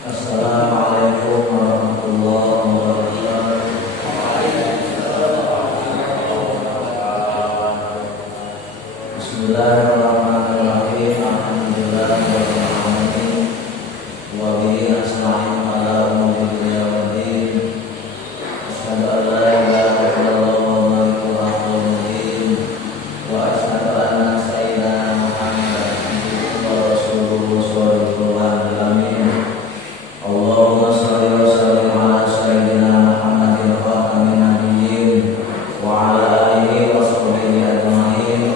Assalamualaikum warahmatullahi wabarakatuh. Bismillahirrahmanirrahim. Alhamdulillahirabbil alamin. Wa bihi nasta'in ala umuri dunya waddin. Asyhadu an la ilaha illallah wahdahu la syarika lahu wa asyhadu anna sayyidana Muhammadan abduhu wa rasuluhu shallallahul alaihi. Allahumma shalli wa sallim ala sayyidina Muhammadin khatamin nabiyyin wa ala alihi wa sahbihi ajma'in.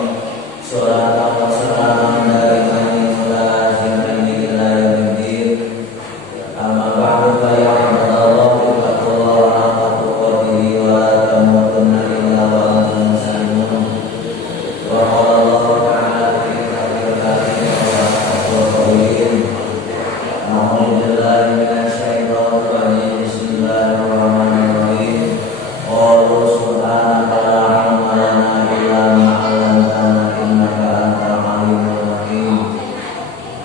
Sholatan wa salaman daiman ila akhiril ila yaumiddin. Amma ba'du fa ya ibadallah ittaqullaha haqqa tuqatih wa la tamutunna illa wa antum muslimun. Wa qala Allah ta'ala fi kitabihil karim wa ashabul qawim. A'udzu billahi minasy syaithanir rajim. Bismillahirrahmanirrahim. Qalu subhanaka la ilma lana illa ma 'allamtana innaka antal alimul hakim.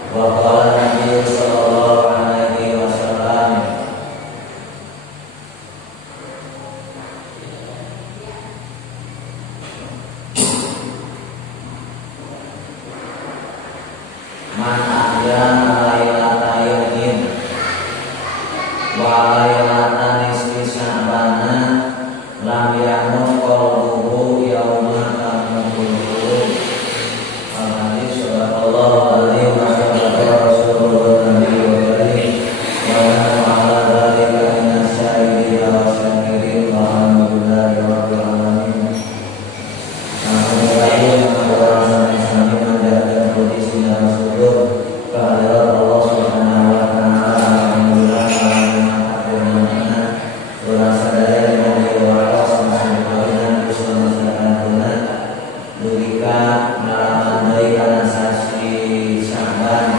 Wa qala Nabi sallallahu alaihi wasallam, man ahyana lailata yaumin wa lailatan nisfi sya'bana lam yamut qalbuhu yauma tamutu. Al-hadis sallallahu alaihi wasallam Rasulullah Nabi wa karim wa nahnu ala dzalika minas syahidin wa syakirin walhamdulillahi rabbil alamin. Alhamdulillah yang berasa Islam menjaga kondisi dan sujud kehadirat Allah Subhanahu wa taala. Alhamdulillah karena berasa daya yang diwaras masih kalian bersama-sama Durika malam dari karena saksi Sya'ban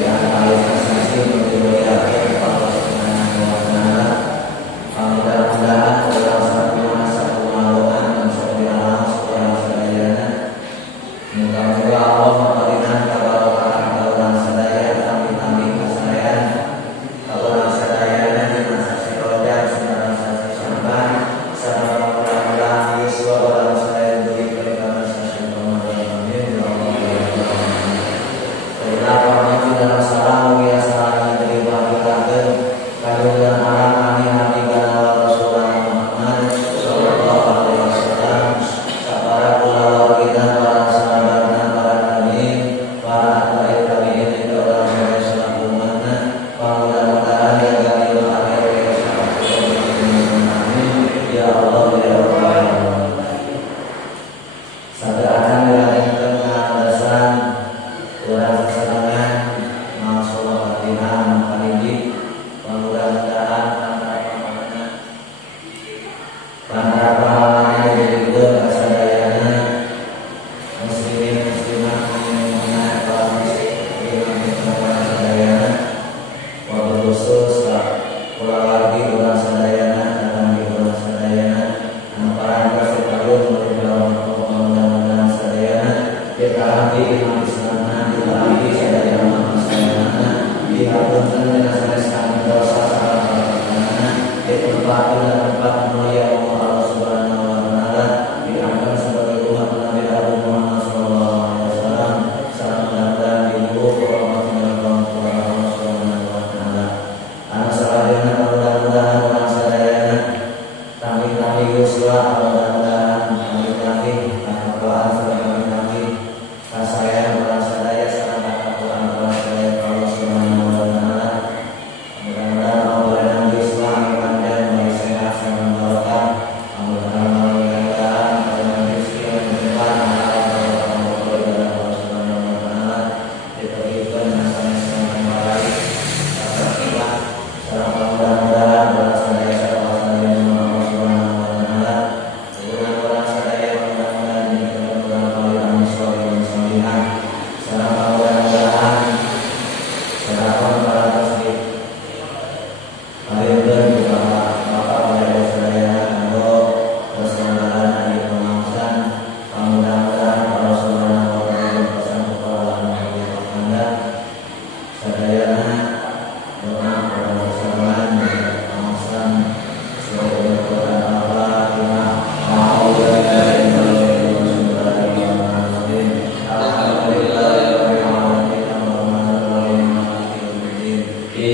yang kali saksi berdoa kepada Subhanahu wa taala. Mudah-mudahan satu maluan dan saudara sadayana. Mudah-mudahan Allah memberikan keberkahan orang sadaya kami kesayangan orang sadayana di masa Rajab saudara saksi Sya'ban sarta mudah-mudahan Yesus orang sadaya diberi keberkahan saksi Ramadan. Amin ya Allah ya Rabbal. Terima dalam salam ya salam dari bahagiakeun kaluhur alam kami nabi kana Rasulullah Muhammad sallallahu alaihi wasallam sabara kula kita para sahabatna para nabi para atba'i tabi'in dan orang soleh selaku umatna mudah-mudahan ya kami akhir ya amin ya Allah ya Rabbal alamin. Sadaan dilanjutkan pengandasan kurang kesenangan masalah latihan kali mudah-mudahan para pahalanya jadi good kasadayana muslimin muslimat mukminat para muslimin para sadayana wabil khusus kula wargi kula sadayana dan di kula sadayana para kasih mudah-mudahan sadayana kita ambil iman Islamna kita ambil sadayana manusiana dihapunten dengan sanes dosa salah di tempat mulia Allah Subhanahu wa taala diangkat sebagai umat Nabi Muhammad sallallahu alaihi wasallam salam dan dibuka rahmatullah Allah Subhanahu wa taala. Anu saladina mudah-mudahan orang sadayana kami yuswa mudah-mudahan kami doa kami kasayang orang sadaya sareng Al-Qur'an orang sadaya Allah Subhanahu wa taala. Mudah-mudahan Allah dan Islam panjang dan sehat dan barokah. Mudah-mudahan Allah rezeki yang berlimpah Allah Subhanahu wa taala diberikan dengan sanes yang baik. Mudah-mudahan orang sadaya Allah Subhanahu wa taala dengan orang sadaya mudah-mudahan diberikan kalian soleh dan solihah. Mudah-mudahan serapan para tasbih Bapak Bapak saya Ando persaudaraan di pemangsan. Mudah-mudahan Allah Subhanahu wa taala bersama kepala Anda sadayana doa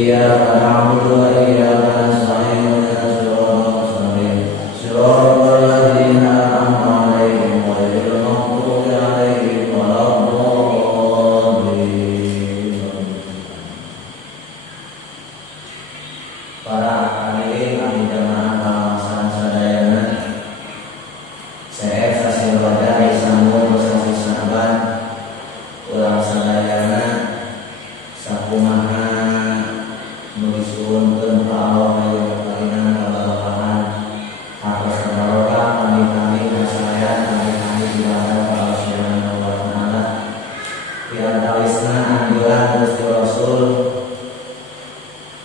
Iyyaka na'budu wa iyyaka nasta'in ihdinas siratal mustaqim siratal ladzina an'amta 'alaihim ghairil maghdubi 'alaihim waladdallin. Para hadirin kami jamaah kawasan sadayana, saya sasi roda disambung sasi sahabat ulang sadayana sakumaha nulisun ka Allah ayo kalinan kabarokahan atas barokah kami nasaya kami ibadah ka Allah Subhanahu wa taala piantawisna anjuran Gusti Rasul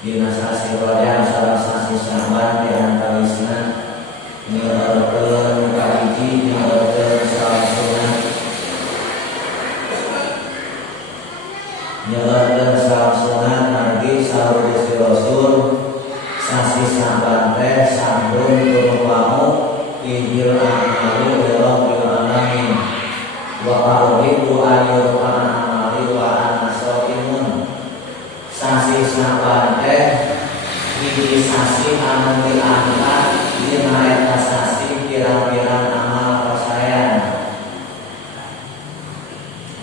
dina sasi roda salah sasi sahabat piantawisna nyuruhkeun kahiji nyuruhkeun salahsunah nyuruhkeun salahsunah nanti saur Gusti Rasul sasi sahabat teh sambung tunupamu injil amalu rabbil alamin wa qaribu ayyuha amali wa anasaimun. Sasi sahabat teh hiji sasi anu diangkat dina eta sasi pirang-pirang amal pasayan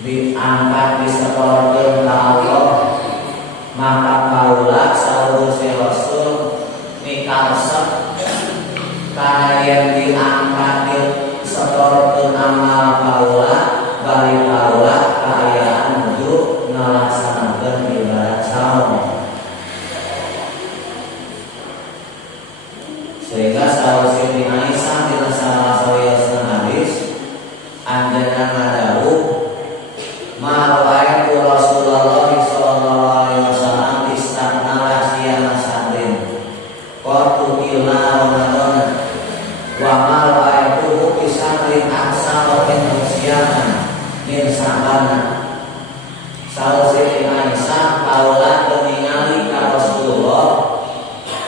diangkat disetorkeun ka Allah, maka kaula saur Gusti Rasul mikaresep kana yen diangkat disetorkeun amal kaula bari kaula kaayaan nuju ngalaksanakeun ibadah saum. Sehingga saur Siti Aisyah dina salah sawiosna hadis anjeunna ngadawuh ma ra'aitu Rasulullah sallallahu alaihi wasallam istanala siyama sabrin qatu illa ramadan wa ma ra'aitu fi sabrin aksara min siyama min sabana. Saur Siti Aisyah kaula teu ningali ka Rasulullah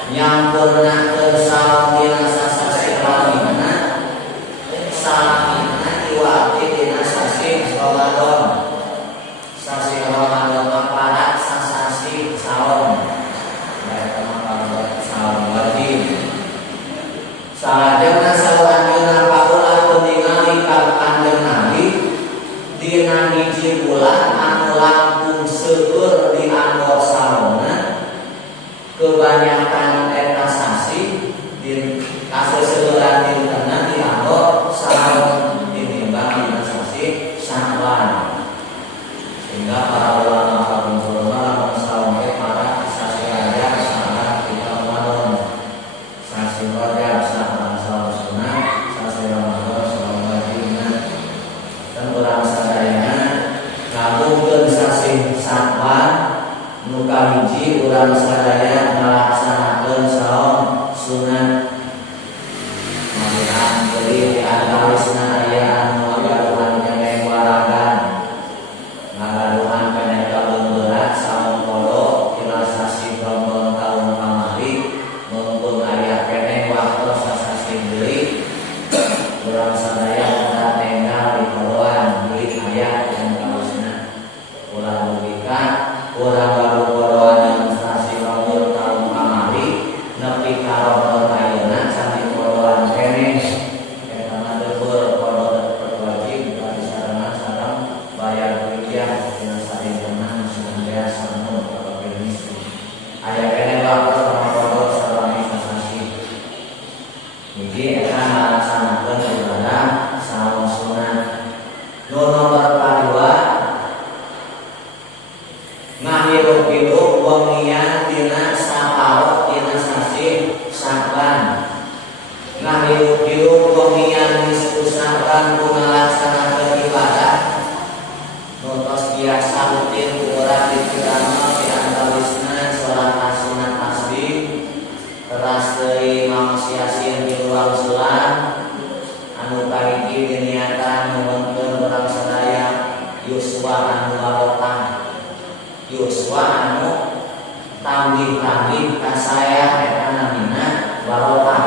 nyampurnakeun saum dina sasasi ramadana salamina iwati dina sasi Ramadan. Sasi Ramadan parat sasasi saum eta mah parat saum wajib. Salajengna saur anjeunna kaula teu ningali ka Kanjeng Nabi dina hiji bulan anu langkung seueur di angor saumna kebanyakan eta sasi di kaseseueuran dintenna di angor saum tinimbang dina sasi Sya'ban. Sehingga para ulama agung ulama saum teh para sasi Rajab sangat kita Ramadan, sasi Rajab sangat saum sunah, sasi Ramadan saum wajibna. Dan urang sadayana ngabungkeun sasi Sya'ban nu kahiji urang sadaya ngalaksanakeun saum sunat. Malihan beli di antawisna aya anu ngagaduhan keneh waragan, ngagaduhan keneh kabeung berat saum podo dina sasi Ramadan taun kamari mumpung aya keneh waktu sasasi deui urang sadaya tengah tengah di podoan beli aya yang kawisna ulah logika urang baru podoan sasi Ramadan taun kamari nepi ka Ramadan ayeuna sami podoan keneh eta mah deueur podo wajib bagi sarana sareng bayar rupiah dina sadina senantiasa mun kapake misi aya keneh waktu sama podo salami sasasi hiji eta ngalaksanakeun ibadah saum sunat. Nu nomor kadua ngahirup-hirup wengian dina saparo dina sasi Sya'ban. Ngahirup-hirup wengian nisfu Sya'ban ku ngalaksanakeun ibadah nu tos biasa rutin urang dipiramal di antawisna salat sunat tasbih teras deui maos Yasin di luar sulan anu kahiji diniatan nuhunkeun urang sadaya yuswa anu barokah, yuswa anu tambih-tambih kasaya eta namina barokah.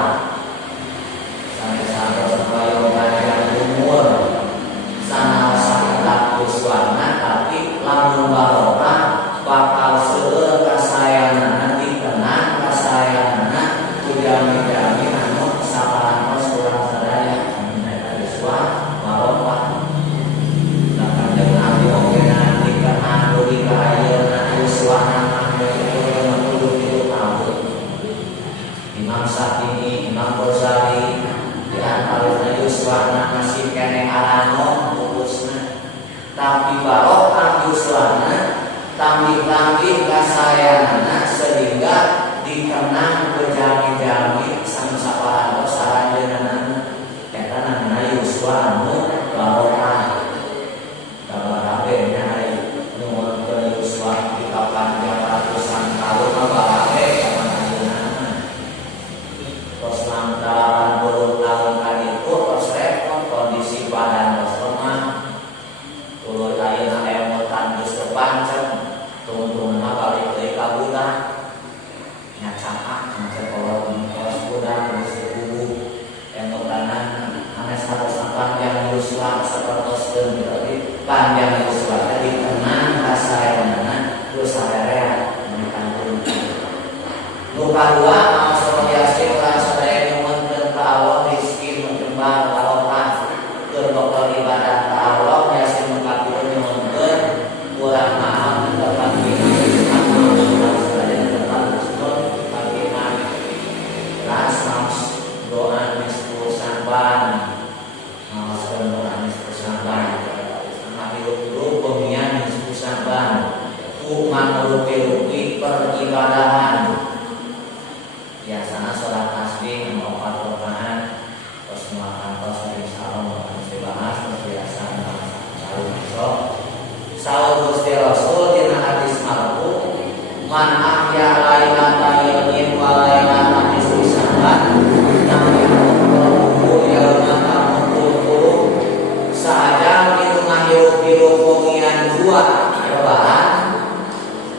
Sampai-sampai supaya panjang umur sanaosa laku suwana tapi lamun barokah bakal seueur kasayana kasayanana sehingga dikenang bejami-jami sang saparantos saranjeunana eta namina yuswa anu barokah. Kabarabe nya ari nuhun ke yuswa di kapanjang ratusan tahun kabarabe kapan ayeuna. Tos lantaran burung tahun kaditu tos repot kondisi badan tos lemah. Tuluy ayeuna emotan geus teu pancen, tungtungna balik deui ka budak. Nya cakak macet kalau kos budak geus kubu emotanan anes harus panjang yuswa sapertoskeun berarti panjang yuswa teh dikenang kasayanana terus sarerea mengkantun. Nu kadua maos biasa ulah sadaya nyuhunkeun ka Allah rezeki nu jembar barokah keur bakal ibadah ka Allah biasa mengkapikeun nyuhunkeun urang maaf tepat dina sadaya tepat pagi mah ras maos doa nisfu samban maos doa nisfu samban hidup pemian nisfu samban umat rupi-rupi peribadahan biasana sholat tasbih 4 rakaat terus makan terus insyaallah makan dibahas terus biasa sahur besok sahur Gusti Rasul dina hadis marfu man ahya lailatan yamin wa lailatan nisfu samban namanya yauma tamul sahaja itu ngahirup-hirup wengian 2 rebahan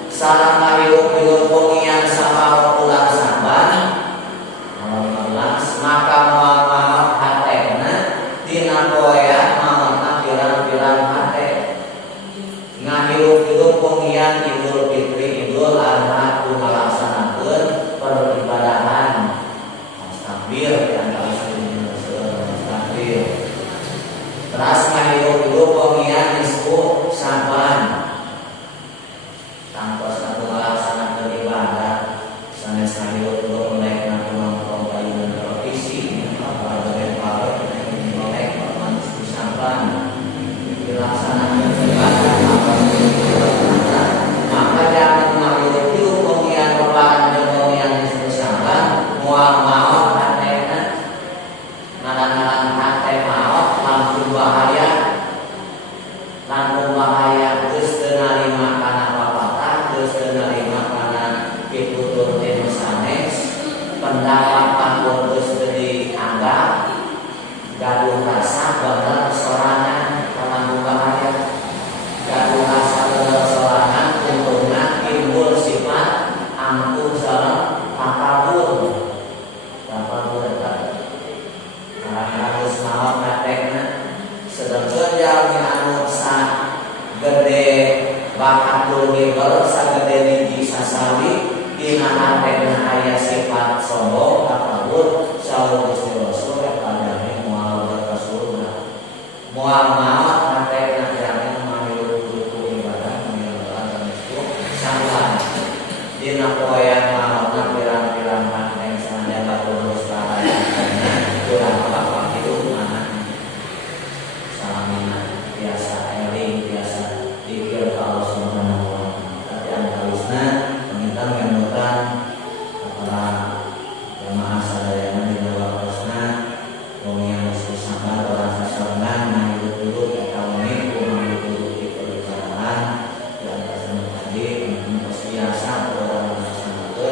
sareng ngahirup-hirup wengian saparo bulan Saban 15 maka moal hatena dina poean maotna pirang-pirang hate ngahirup-hirup wengian Idul Fitri Idul Adha kudu ngalaksanakeun peribadahan takbir dan takbir terus ngahirup-hirup wengian nisfu Saban tanpa satu melaksanakan ibadah sanes ngahirup-hirup menaikkan kemampuan payunan televisi apa bagian power melek nisfu Saban dilaksanakan ibadah apa maka jangan ngahirup-hirup wengian rebahan jeung wengian nisfu Saban moal maot hatena ngaran-ngaran hate maot langsung bahaya geus teu narima kana papatah geus teu narima kana pitutur teh sanes pendapat pun geus teu dianggap gaduh rasa bener sorangan kamanggung bahaya gaduh rasa bener sorangan untungna timbul sifat angkuh sareng takabur eta harus maot ngatekna sedengkeun jalmi anu gede bakatul hiber sagede biji sasawi dina hatena aya sifat sombong takabur saur Gusti Rasul padane moal berkasurna moal maot hatena jangan mamilu-milu ibadah mamilu nisfu samban dina poean maotna pirang-pirang hate sanadyan batur rahaya kurang apa hidup mana salamina biasa eling biasa dikir Allah Subhanahu wa taala tapi antarusna meminta mengemukan para jamaah sadayana di waktuna wengian nisfu samban orang sasorangan manghirup-hirup eta wengi manghirup-hirup di peribadahan di atas tadi terus biasa orang melaksanakeun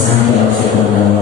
Wassalamualaikum warahmatullahi wabarakatuh.